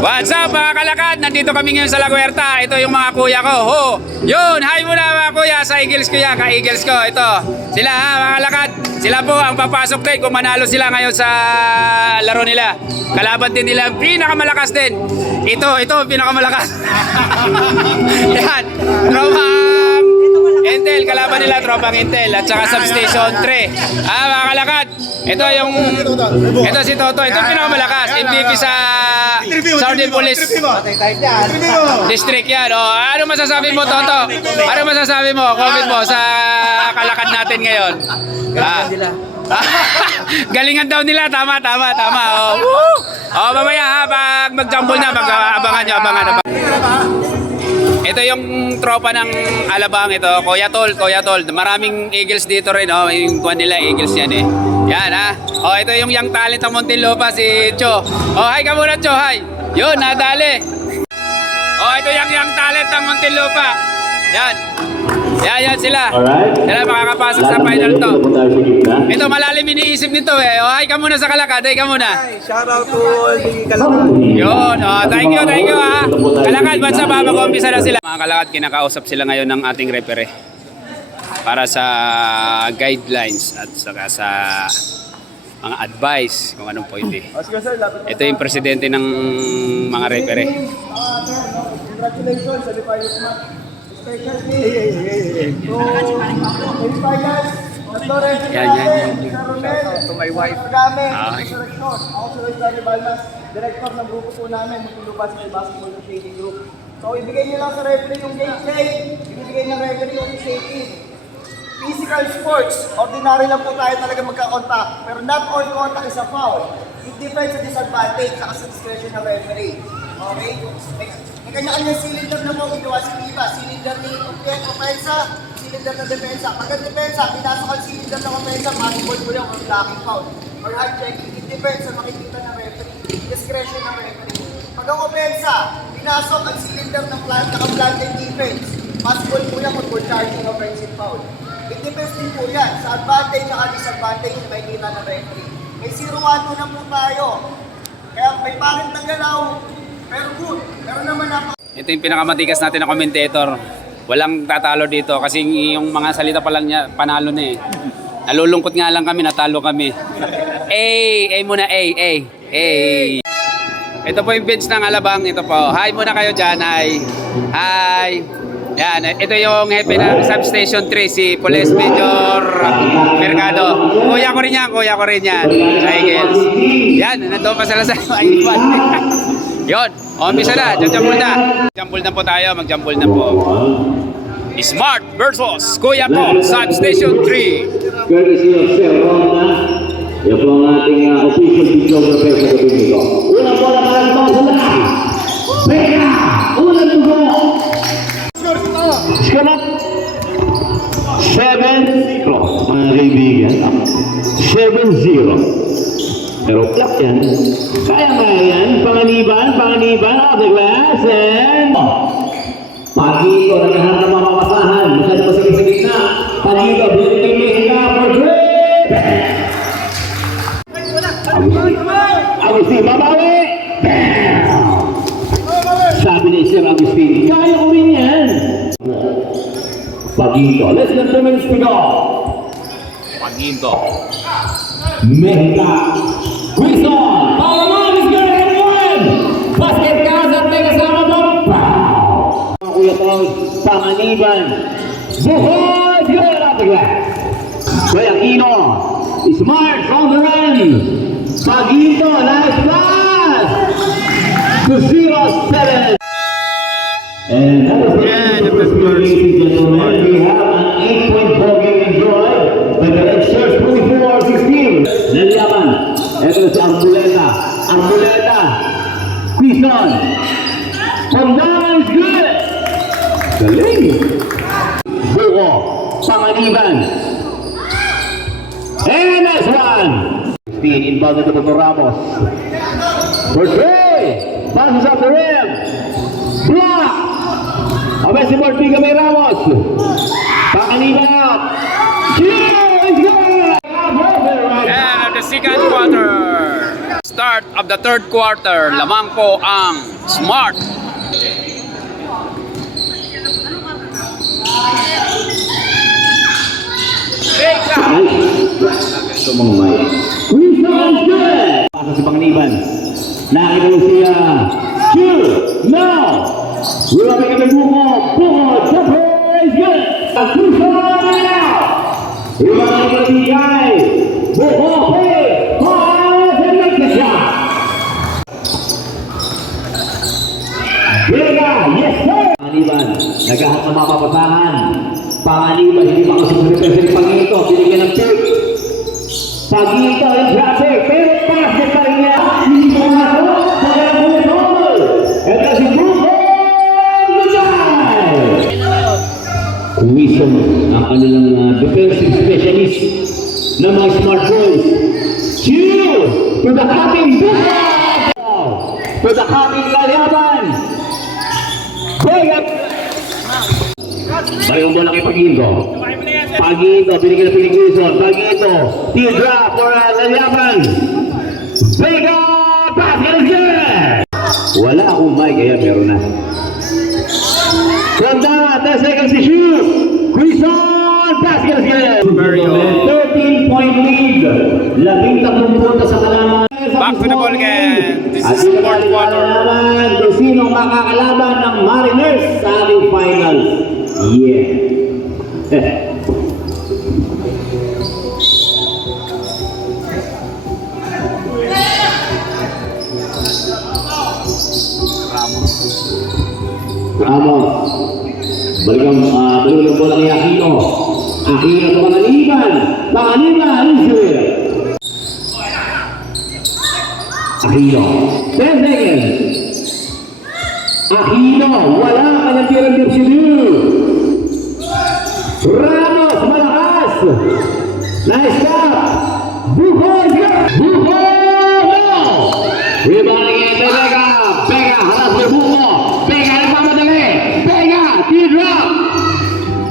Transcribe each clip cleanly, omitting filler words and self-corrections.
What's up mga kalakad? Nandito kami ngayon sa La Huerta. Ito yung mga kuya ko. Ho! Yun! Hi muna mga kuya sa Eagles kuya. Ka-Eagles ko. Ito. Sila ha mga kalakad. Sila po ang papasok din kung manalo sila ngayon sa laro nila. Kalaban din nila. Pinakamalakas din. Ito pinakamalakas. Yan. Tropang Intel. Kalaban nila Tropang Intel. At saka Substation 3. Mga kalakad. Ito si Toto. Ito pinakamalakas. MVP sa Southern Police District yan. Ano masasabi mo, Toto? Ano masasabi mo? Comment mo sa kalakad natin ngayon. Galingan daw nila. Tama. Mamaya ha, pag mag-jumble na, abangan nyo. Ito yung tropa ng Alabang ito, Kuya Tol. Maraming Eagles dito rin, yung kuha nila Eagles yan eh. Yan ha. Ito yung young talent ng Muntinlupa, si Cho. Hi ka muna, Cho, hi. Yun, nadali. Ito yung young talent ng Muntinlupa. Yan sila. Sila makakapasok sa final to. Ito malalim iniisip nito eh. Hi ka muna sa kalakad, hi ka muna. Shout out to the kalakad. Yun, thank you ha. Kalakad, ba't sa mag-umpisa na sila? Mga kalakad, kinakausap sila ngayon ng ating referee para sa guidelines at saka sa mga advice kung anong pwede. Ito yung presidente ng mga referee. Congratulations sa finals match. Especially to Inspires, Flores, to my wife. Ako si Roy Charlie Balmas, director ng grupo po namin, Muntinlupa Basketball Shading Group. So ibigay niyo lang sa referee yung game play, ibigay ng referee yung safety. Physical sports, ordinary lang po tayo talaga magka-contact. Pero not all contact is a foul. It depends sa disadvantage sa discretion ng referee. Okay? May kanya-kanyang cylinder na po ginawa si Viva. Cylinder ni offensa, cylinder na depensa. Pag ang depensa, pinasok ang cylinder ng offensa, possible po yung blocking foul. Or hard checking. It depends sa makikita ng referee. Discretion ng referee. Pag ang offensa, pinasok ang cylinder ng naka-planted defense, possible po yung charging offensive foul. It depends din po yan sa advantage at disadvantage na makikita ng referee. May 0-1-2 na po tayo. Kaya may pangit ng galaw, pero good. Pero naman Ito yung pinakamatikas natin na commentator. Walang tatalo dito kasi yung mga salita pa lang niya, panalo na eh. Nalulungkot nga lang kami, natalo kami. A muna, A. Ito po yung bench ng Alabang. Ito po. Hi muna kayo dyan. Hi. Yan, ito yung hepe ng Substation 3, si Police Major Mercado. Kuya ko rin yan. Sa Eagles. Yan, nandun pa sila sa iPad. Yun, umpisa na, jumble na. Jumble na po tayo, mag-jumble na po. Smart versus Kuya ko, Substation 3. Courtesy of Sir Rona. Yan po ang ating official videographer sa gabi nito. Unang bola para sa mga sala. Peka! Unang tugo! Skanat! 7-0 mga kaibigan. 7-0. Pero plak yan. Kaya yan. Panganiban of the glass. And Pagito, naghahanap ng mga mamasahan. Masyado pa sa gitna. Pagito, binigay na for three. Agustin, mabawi. Sabi ni Sir Agustin, kaya ko rin yan. Pagito, let's get 2 minutes to go. Pagito. Mehta. Wilson. Paulan is good and one. Basket counts at may kasama mo. Kuya Tol, Panganiban. Buhoy! Good up the glass. Kuya Aquino. Smart on the run. Pagito, nice pass. To 0-7. And that was the first score, ladies and gentlemen. We have an 8-point ball game enjoyed by the Red Shirts 24-16. Naliyaman. Ito si Arboleta. Quizon. Pandangan is good. Galing. Buko. Panganiban. And that's one. 16 inbound na ito Ramos. For three. Passes off the rim. Block. Abay si Mortiga may Ramos. Panganiban. It's good. And at the second quarter, start of the third quarter. Lamang po ang Smart. Ito mga may. Wilson is good! Pasok si Panganiban. Nakita mo siya. Shoot! Now! Wala may kami buko. Buko! Jumper is good! Wilson out! Iba na yung patigay. Buko! Play! Fires and make the shot! Vega! Yes sir! Panganiban. Naghahat ng mapapasahan. Panganiban. Hindi pa kasi represent Pangito. Binigyan ng pick. Pagito yung traffic, pero pass pa rin niya. Hindi mo nga ito, kaya mo ito. Ito si Buko Luzay! Wilson, ang kanilang defensive specialist ng mga Smart Boys. Cheer to the cutting Buko! To the cutting Lalaban! Bariyong bola kay Pagito. Pagito, binigyan na pinig Wilson. Pagito, teardrop for Lalaban. Vega, basket is good! Wala akong mic, kaya meron na. Ganda, 10 seconds to shoot. Wilson, basket is good! 13-point lead. 13 punta sa kalaman. Back to the ball again. This is fourth quarter. Kung sino makakalaban ng Mariners sa ating finals. Yeah. Ramos. Balikan bola kay Aquino. Aquino sa Panganiban. Panganiban, Israel. Aquino. 10 seconds. Aquino. Wala kanyang tirang dirsidu. Ramos, malakas. Nice stop. Buko, Buko, no. Rebound again, Vega. Vega, halas kay Buko. Vega, nagmamadali. Vega, teardrop.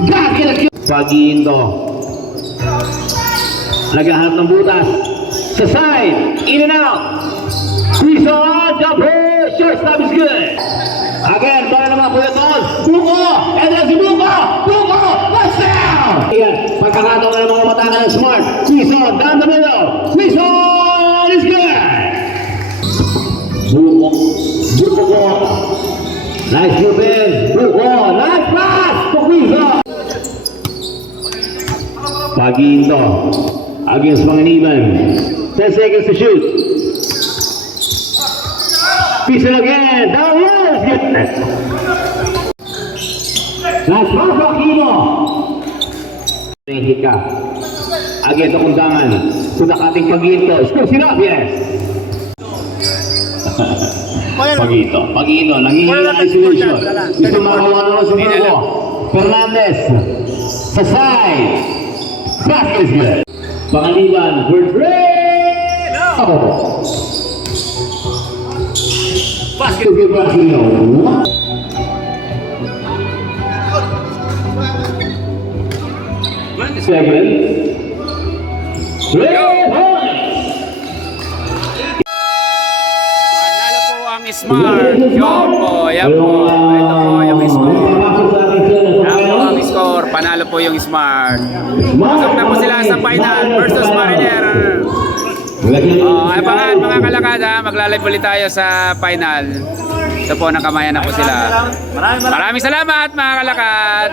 Basket. Pag-iinto. Naghahanap ng butas. Sa side, in and out. Wilson, jumper, short stop is good. Again, para naman po ito. Buko, and then si Buko. Buko, touchdown. Ayan, pagkakataon na ng mga matakan ng Smart. Wilson, down the middle. Wilson is good. Buko, Buko. Nice movement. Buko, nice pass to Wilson. Pag-iinto against Panganiban. 10 seconds to shoot. Pistol again. Down low. Nice pass to Aquino. Hit ka. Again to Kundangan. Sudak ating Pag-iinto. Score sila. Yes. Pag-iinto. Nangihingi ng isolation. Gusto makawalan ng sumuro. Fernandez. Sa side. Basket is good. Panganiban, we're ready! Oh. Basket is good, Brasino. Seven. 3 points! Panalo po ang Smart. Yan po. Ito po yung score. Yan po ang score. Panalo po yung Smart. Pasok na po sila sa final versus Mariner. Abangan mga kalakad ha. Maglalive ulit tayo sa final. Ito po, nakamayan na po sila. Maraming salamat mga kalakad.